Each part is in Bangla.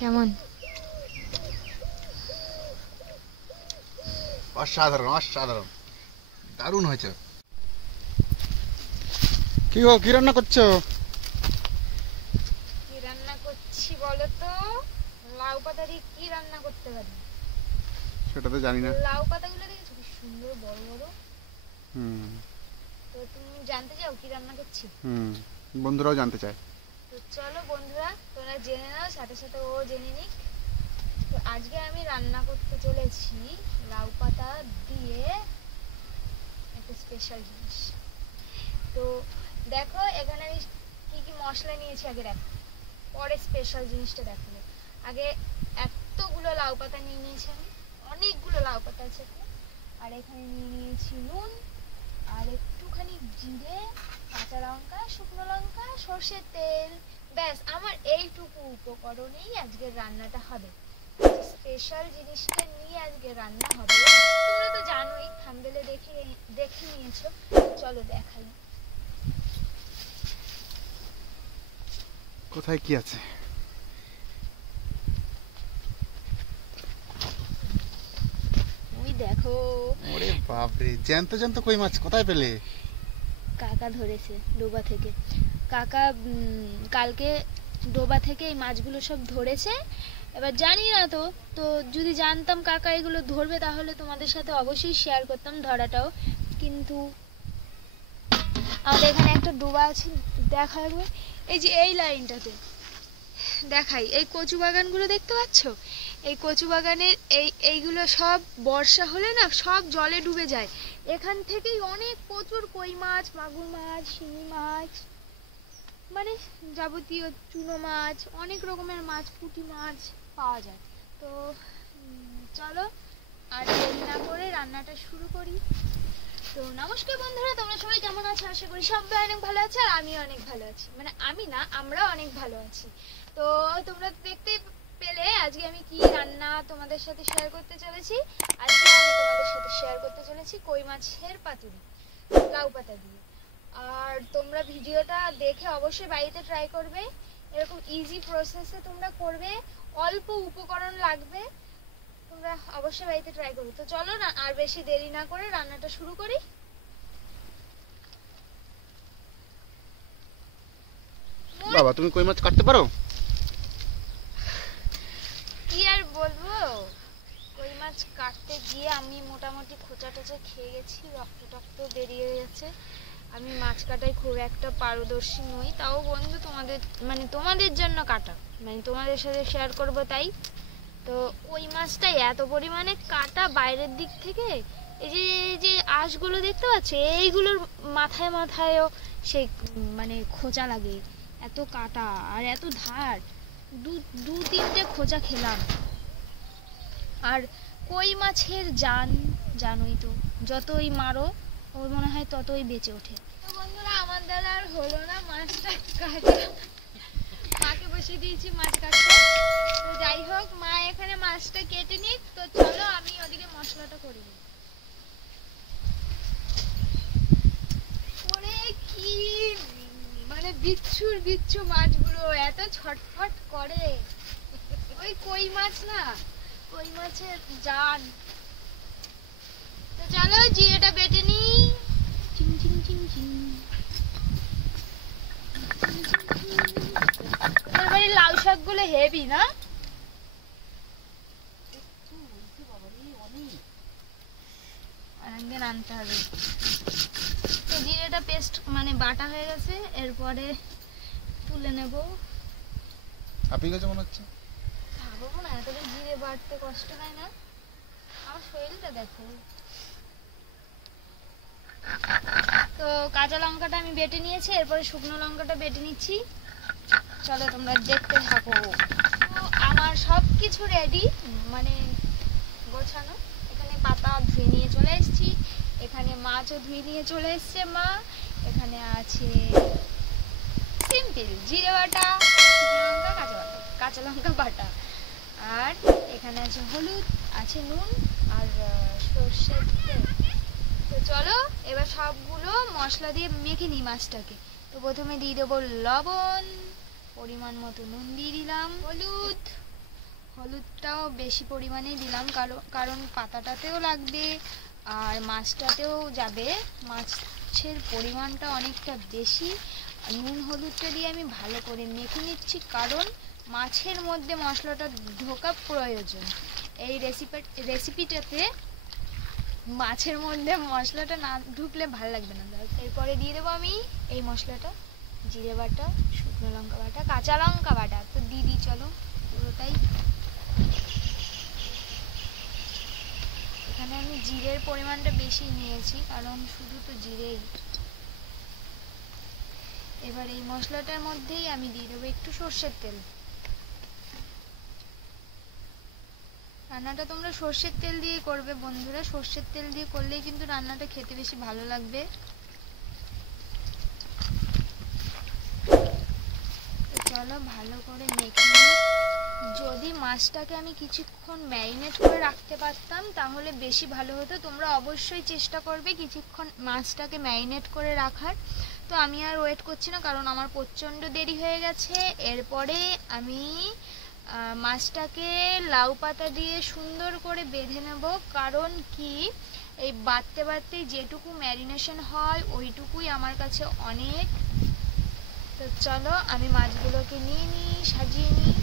কেমন? অসাধারণ অসাধারণ, দারুণ হয়েছে। কি গো, কি রান্না করছো? কি রান্না করছি বলো তো? লাউ পাতা দিয়ে কি রান্না করতে পারি? সেটা তো জানি না। লাউ পাতাগুলো দেখেছো কি সুন্দর বড় বড়। তো তুমি জানতে চাও কি রান্না করছি? বন্ধুরাও জানতে চায়। তো চলো বন্ধুরা, তোমরা জেনে নাও, সাথে সাথে ও জেনে নিক। তো আজকে আমি রান্না করতে চলেছি লাউ পাতা দিয়ে একটা স্পেশাল জিনিস। তো দেখো এখানে আমি কি কি মশলা নিয়েছি আগে দেখো, পরে স্পেশাল জিনিসটা দেখো। আগে এতগুলো লাউ পাতা নিয়ে নিয়েছি আমি, অনেকগুলো লাউ পাতা আছে এখানে। আর এখানে নিয়ে নিয়েছি নুন, আর একটুখানি জিরে, কাঁচা লঙ্কা, শুকনো লঙ্কা, সর্ষের তেল। ব্যাস, আমার এইটুকু উপকরণেই আজকের রান্নাটা হবে। স্পেশাল জিনিসটা নিয়ে আজকে রান্না হবে, তোমরা তো জানোই, থাম্বনেলে দেখে নিয়েছো। চলো দেখাই কোথায় কি আছে। ওই দেখো। ওরে বাপরে, জ্যান্ত জ্যান্ত কই মাছ কোথায় পেলে? কাকা ধরেছে ডোবা থেকে। কাকা কালকে ডোবা থেকে এই মাছগুলো সব ধরেছে। এবার জানি না তো, তো যদি জানতাম কাকা এগুলো ধরবে তাহলে তোমাদের সাথে অবশ্যই শেয়ার করতাম ধরাটাও। কিন্তু আমাদের এখানে একটা ডোবা আছে, দেখা যাবে এই যে এই লাইনটাতে দেখাই, এই কচু বাগানগুলো দেখতে পাচ্ছ? এই কচু বাগানের এইগুলো সব বর্ষা হলে না সব জলে ডুবে যায়। এখান থেকেই অনেক প্রচুর কই মাছ, মাগুর মাছ, শিঙি মাছ, মানে যাবতীয় চুনো মাছ, অনেক রকমের মাছ, পুঁটি মাছ পাওয়া যায়। তো চলো আর দেরি না করে রান্নাটা শুরু করি। তো নমস্কার বন্ধুরা, তোমরা সবাই কেমন আছো? আশা করি সবাই অনেক ভালো আছে, আর আমিও অনেক ভালো আছি। মানে আমি না, আমরা অনেক ভালো আছি। তো তোমরা দেখতে পেলে আজকে আমি কি রান্না তোমাদের সাথে শেয়ার করতে চলেছি। আজকে আমি তোমাদের সাথে শেয়ার করতে চলেছি কই মাছের পাতুরি লাউ পাতা দিয়ে। আর তোমরা ভিডিওটা দেখে অবশ্যই বাড়িতে ট্রাই করবে, এরকম ইজি প্রসেসে তোমরা করবে, অল্প উপকরণ লাগবে, তোমরা অবশ্যই বাড়িতে ট্রাই করবে। তো চলো না আর বেশি দেরি না করে রান্নাটা শুরু করি। বাবা, তুমি কই মাছ কাটতে পারো? কি আর বলবো, কই মাছ কাটতে গিয়ে আমি মোটামুটি খোঁচা টোচা খেয়ে গেছি, রক্ত টক্ত বেরিয়ে গেছে। আমি মাছ কাটায় খুব একটা পারদর্শী নই, তাও বন্ধু তোমাদের জন্য কাটা, মানে তোমাদের সাথে শেয়ার করব তাই। তো ওই মাছটা এত পরিমাণে কাটা বাইরের দিক থেকে, এই যে আঁশগুলো দেখতে পাচ্ছ, এইগুলোর মাথায় মাথায়ও সেই মানে খোঁচা লাগে, এত কাটা আর এত ধার। দু তিনটে খোঁচা খেলাম। আর কই মাছের জানোই তো, যতই মারো ওর মনে হয় ততই বেঁচে ওঠে। তো বন্ধুরা, আমার দ্বারা আর হলো না মাছটা কাটা, মাকে বসিয়ে দিয়েছি মাছ কাটতে। তো যাই হোক, মা এখানে মাছটা কেটে নিক। তো চলো আমি ওদিকে মশলাটা করে নিই। ওরে কি মানে বিচ্ছু মাছগুলো এত ছটফট করে, ওই কই মাছ না, কই মাছের জান। তো চলো জিরেটা বেটে নি। চিং চিং চিং চিং। এবারে লাউ শাকগুলো হেভি না, অনেকদিন আনতে হবে। তো জিরেটা পেস্ট মানে বাটা হয়ে গেছে, এরপরে তুলে নেব। আপনি গেছে মনে হচ্ছে। ভাববো না, এতটা জিরে বাটতে কষ্ট হয় না, আমার শরীরটা দেখো। তো কাঁচা লঙ্কাটা আমি বেটে নিয়েছি, এরপরে শুকনো লঙ্কাটা বেটে নিচ্ছি। চলো তোমরা দেখতে থাকো। তো আমার সব কিছু রেডি, মানে গোছানো। এখানে পাতা ধুয়ে নিয়ে চলে এসেছি, এখানে মাছও ধুয়ে নিয়ে চলে এসছে মা। এখানে আছে সিম্পল জিরে বাটা, কাঁচা লঙ্কা বাটা, আর এখানে আছে হলুদ, আছে নুন, আর সর্ষের তেল। তো চলো এবার সবগুলো মশলা দিয়ে মেখে নিই মাছটাকে। তো প্রথমে দিয়ে দেবো লবণ, পরিমাণ মতো নুন দিয়ে দিলাম, হলুদ, হলুদটাও বেশি পরিমাণেই দিলাম, কারণ পাতাটাতেও লাগবে আর মাছটাতেও যাবে। মাছের পরিমাণটা অনেকটা বেশি। নুন হলুদটা দিয়ে আমি ভালো করে মেখে নিচ্ছি, কারণ মাছের মধ্যে মশলাটা ঢোকা প্রয়োজন। এই রেসিপিটাতে মাছের মধ্যে মশলাটা না ঢুকলে ভালো লাগবে না। এরপরে দিয়ে দেবো আমি এই মশলাটা, জিরে বাটা, শুকনো লঙ্কা বাটা, কাঁচা লঙ্কা বাটা। তো দিদি চলো পুরোটাই। এখানে আমি জিরের পরিমাণটা বেশি নিয়েছি, কারণ শুধু তো জিরেই। এবার এই মশলাটার মধ্যেই আমি দিয়ে দেবো একটু সর্ষের তেল। রান্নাটা তোমরা সর্ষের তেল দিয়ে করবে বন্ধুরা, সর্ষের তেল দিয়ে করলেই কিন্তু রান্নাটা খেতে বেশি ভালো লাগবে। চলো ভালো করে মেখে নিই। যদি মাছটাকে আমি কিছুক্ষণ ম্যারিনেট করে রাখতে পারতাম তাহলে বেশি ভালো হতো। তোমরা অবশ্যই চেষ্টা করবে কিছুক্ষণ মাছটাকে ম্যারিনেট করে রাখার। তো আমি আর ওয়েট করছি না, কারণ আমার প্রচণ্ড দেরি হয়ে গেছে। এরপরে আমি মাছটাকে লাউ পাতা দিয়ে সুন্দর করে বেঁধে নেব, কারণ কি এই বাটতে বাটতেই যেটুকু ম্যারিনেশন হয় ওইটুকুই আমার কাছে অনেক। তো চলো আমি মাছগুলোকে নিয়ে নিই, সাজিয়ে নিই।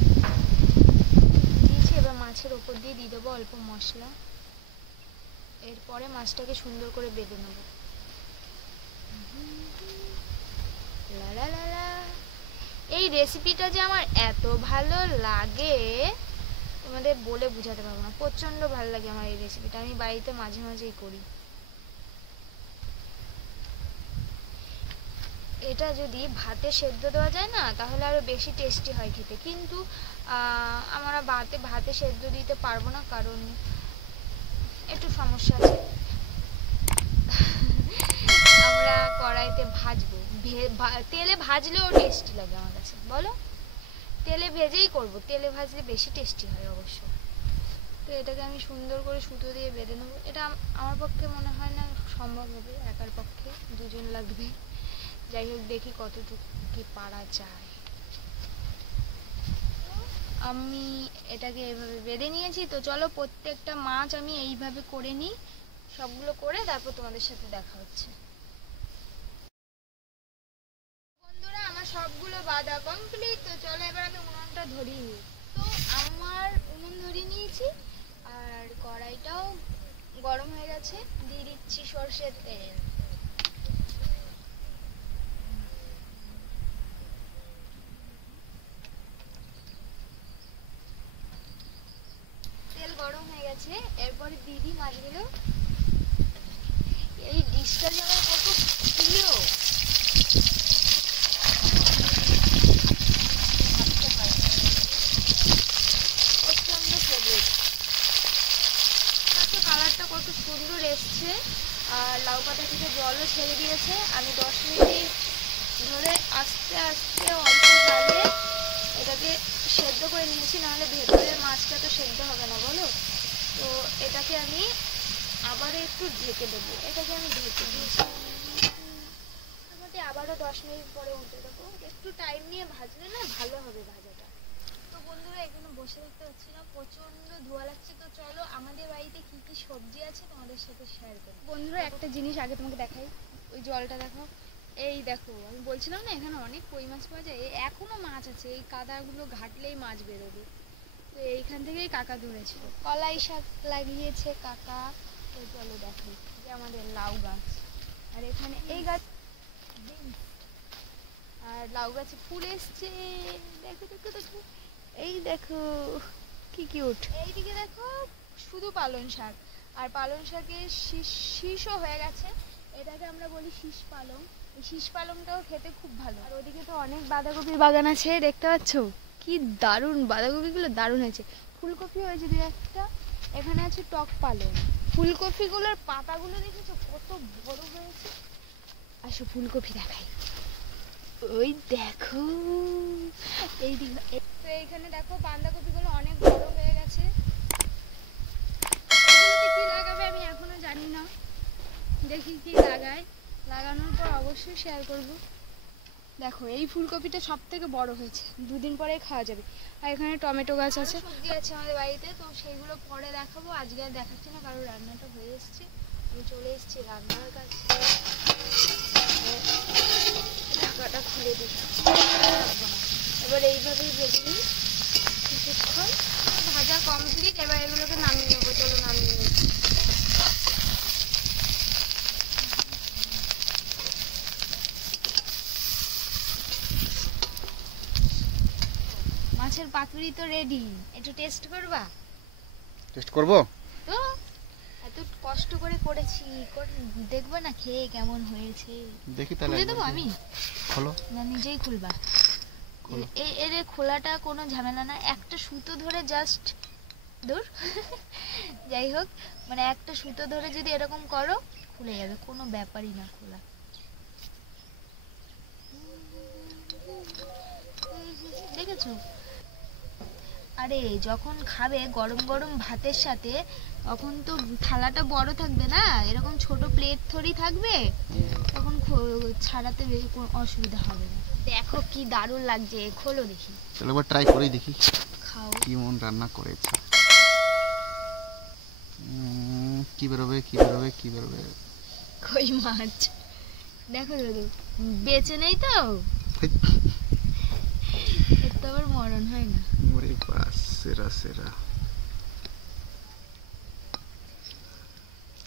দিয়েছি, এবার মাছের ওপর দিয়ে দিয়ে দেবো অল্প মশলা। এরপরে মাছটাকে সুন্দর করে বেঁধে নেব। লা লা লা লা। এই রেসিপিটা যে আমার এত ভালো লাগে তোমাদের বলে বোঝাতে পারবো না। প্রচণ্ড ভালো লাগে আমার এই রেসিপিটা, আমি বাড়িতে মাঝে মাঝেই করি। এটা যদি ভাতে সেদ্ধ দেওয়া যায় না তাহলে আরও বেশি টেস্টি হয় খেতে, কিন্তু আমরা ভাতে সেদ্ধ দিতে পারবো না, কারণ একটু সমস্যা আছে। আমরা কড়াইতে ভাজবো, তেলে ভাজলেও টেস্টি লাগে আমার কাছে, বলো? তেলে ভেজেই করব, তেলে ভাজলে বেশি টেস্টি হয় অবশ্য। তো এটাকে আমি সুন্দর করে সুতো দিয়ে বেঁধে নেবো। এটা আমার পক্ষে মনে হয় না সম্ভব হবে, একার পক্ষে দুজন লাগবে। যাই হোক, দেখি কতটুকু কি পারা যায়। আমি এটাকে এইভাবে বেঁধে নিয়েছি। তো চলো প্রত্যেকটা মাছ আমি এইভাবে করে নিই, সবগুলো করে তারপর তোমাদের সাথে দেখা হচ্ছে। বন্ধুরা আমার সবগুলো বাঁধা কমপ্লিট। তো চলো এবার আমি উনুনটা ধরিয়ে নিই। তো আমার উনুন ধরিয়ে নিয়েছি আর কড়াইটাও গরম হয়ে গেছে। দিয়ে দিচ্ছি সর্ষের তেল। তেল গরম হয়ে গেছে, এরপরে দিদি মাছগুলো। এই ডিশটা যে আমার কত প্রিয় ভাবতে পারি, প্রচন্ড ফেভারিট। কালারটা কত সুন্দর এসছে আর লাউ পাতা থেকে জলও ছেড়ে দিয়েছে। আমি 10 মিনিট ধরে আস্তে আস্তে অল্প জালে এটাকে সেদ্ধ করে নিয়েছি, নাহলে ভেতরের মাছটা তো সেদ্ধ হবে না, বলো? তো এটাকে আমি আবারও একটু ঢেকে দেবো। এটাকে আমি ঢেকে দিয়েছি, মোটামুটি আবারও 10 মিনিট পরে উল্টে দেবো। একটু টাইম নিয়ে ভাজলে না ভালো হবে ভাজাটা। তো বন্ধুরা এখানে বসে থাকতে হচ্ছে না, প্রচন্ড ধোয়া লাগছে। তো চলো আমাদের বাড়িতে কি কি সবজি আছে তোমাদের সাথে শেয়ার করি। বন্ধুরা একটা জিনিস আগে তোমাকে দেখাই, ওই জলটা দেখো। এই দেখো, আমি বলছিলাম না এখানে অনেক কই মাছ পাওয়া যায়, এখনো মাছ আছে। এই কাদাগুলো ঘাটলেই মাছ বেরোবে। তো এইখান থেকেই কাকা ধরেছিল। কলাই শাক লাগিয়েছে কাকা। তো চলো দেখো, যে আমাদের লাউ গাছ, আর এখানে এই গাছ, আর লাউ গাছে ফুল এসছে। দেখো দেখো দেখো, এই দেখো কি কিউট। এইদিকে দেখো শুধু পালং শাক, আর পালং শাকের শীষও হয়ে গেছে। এটাকে আমরা বলি শীষ পালং। এই শীষ পালংটাও খেতে খুব ভালো। আর ওদিকে তো অনেক বাঁধাকপির বাগান আছে, দেখতে পাচ্ছ কি দারুণ বাঁধাকপিগুলো, দারুণ হয়েছে। ফুলকপি হয়েছে দু একটা। এখানে আছে টক পালং। ফুলকপিগুলোর পাতাগুলো দেখেছো কত বড় হয়েছে। আসো ফুলকপি দেখাই, ওই দেখো এইদিকে। তো এইখানে দেখো বাঁধাকপিগুলো অনেক বড় হয়ে গেছে। এগুলোতে কি লাগাবে আমি এখনো জানি না, দেখি কি লাগায়। লাগানোর পর অবশ্যই শেয়ার করব। দেখো এই ফুলকপিটা সব থেকে বড় হয়েছে, দুদিন পরে খাওয়া যাবে। আর এখানে টমেটো গাছ আছে, সবজি আছে আমাদের বাড়িতে, তো সেইগুলো পরে দেখাবো, আজকে আর দেখাচ্ছি না কারণ রান্নাটা হয়ে এসেছে। আমি চলে এসেছি রান্নার কাছে। ঢাকাটা খুলে দিই, এবার এইভাবেই ভেজে নিই কিছুক্ষণ। ভাজা কমপ্লিট, এবার এগুলোকে নামিয়ে নেবো। চলো নামিয়ে নেবো। মাছের পাতুরি তো রেডি, একটু টেস্ট করবা? টেস্ট করব? তো এত কষ্ট করে করেছি, দেখবা না খেয়ে কেমন হয়েছে? দেখি তাহলে। খুলে দেবো আমি? খোলো। না নিজেই খুলবা? খোলো। এর খোলাটা কোনো ঝামেলা না, একটা সুতো ধরে জাস্ট দূর যাই হোক, মানে একটা সুতো ধরে যদি এরকম করো খুলে যাবে, কোনো ব্যাপারই না খোলা। দেখেছো? আরে যখন খাবে গরম গরম ভাতের সাথে, তখন তো থালাটা বড় থাকবে না, এরকম ছোট প্লেট থরি থাকবে, তখন ছাড়াতে কোনো অসুবিধা হবে না। দেখো কি দারুণ লাগছে, খোলো দেখি। চলো একবার ট্রাই করেই দেখি খাও। কি মন রান্না করেছে। কি বেরোবে কি বেরোবে কি বেরোবে? কই মাছ। দেখো দাদু বেঁচে নেই তো, এর তো আবার মরণ হয় না। ওরে বাস, সেরা সেরা।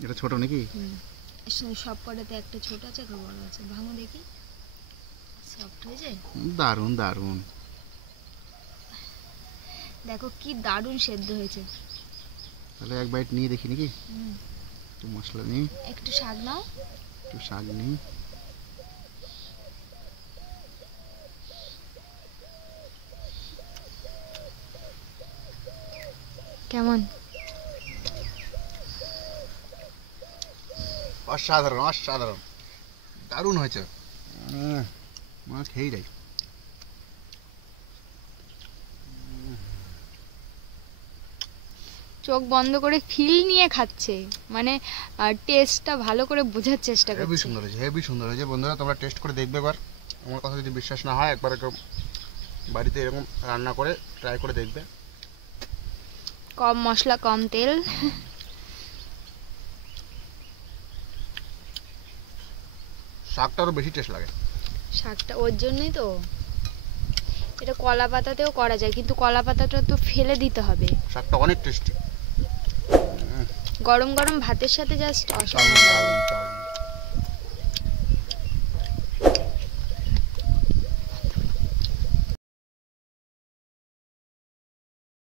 এটা ছোট নাকি? সব কটাতে একটা ছোট আছে, একটা বড় আছে। ভাঙো দেখি, সফট হয়েছে। দারুণ দারুণ। দেখো কি দারুণ সেদ্ধ হয়েছে। তাহলে এক বাইট নিয়ে দেখি নাকি? একটু মশলা নিই, একটু শাক নাও। একটু শাক নিই। কেমন? অসাধারণ অসাধারণ, দারুণ হয়েছে। মাছ খেয়েই যাই। চোখ বন্ধ করে ফিল নিয়ে খাচ্ছে, মানে টেস্টটা ভালো করে বোঝার চেষ্টা হেভি করছে। সুন্দর হয়েছে, হেভি সুন্দর হয়েছে। বন্ধুরা তোমরা টেস্ট করে দেখবে একবার, আমার কথা যদি বিশ্বাস না হয় একবার বাড়িতে এরকম রান্না করে ট্রাই করে দেখবে। কম মশলা কম তেল। শাকটা আরও বেশি টেস্ট লাগে। শাকটা ওর জন্যই তো, এটা কলা পাতাতেও করা যায়, কিন্তু কলা পাতাটা তো ফেলে দিতে হবে। শাকটা অনেক টেস্টি। গরম গরম ভাতের সাথে জাস্ট দারুণ অসাধারণ লাগে। দারুণ দারুণ।